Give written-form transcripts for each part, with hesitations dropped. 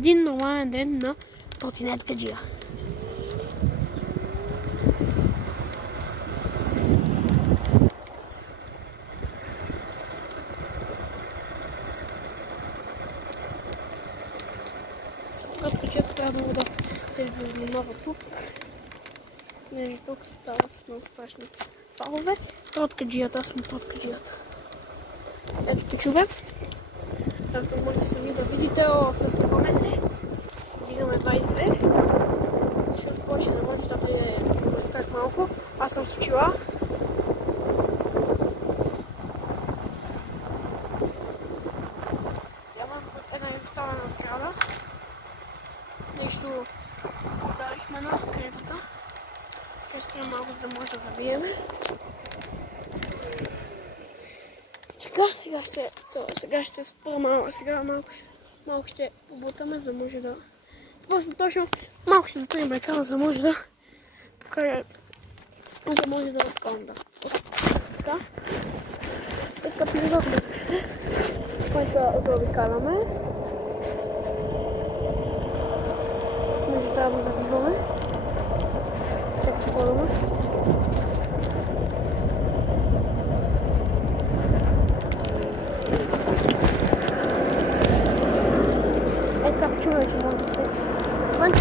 Един нормален ден на тротинеткаджия. Тротинеткаджията трябва много да се занимава тук. Понеже тук става с много страшни фалове. Тротинеткаджията, аз съм тротинеткаджията. Ето почувам. Както може сами да видите, съсипаме се. Дигаме 22. Ще започне да може да ме страх малко. Аз съм с очила. Трябва една изоставена сграда. Нещо ударихме на крепата. Ще спрем малко, за да може да забиеме. Сега ще спра малко, малко ще побутаме, за да може да... Точно малко ще затворим екрана, за да може да покажа, за да може да откъм да. Така. Така пилотно. В момента да ви караме. Може трябва да забиваме. Чакайте ходаме. Чуваме, че може да се...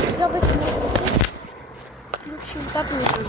Сега вече може да се включим татовете.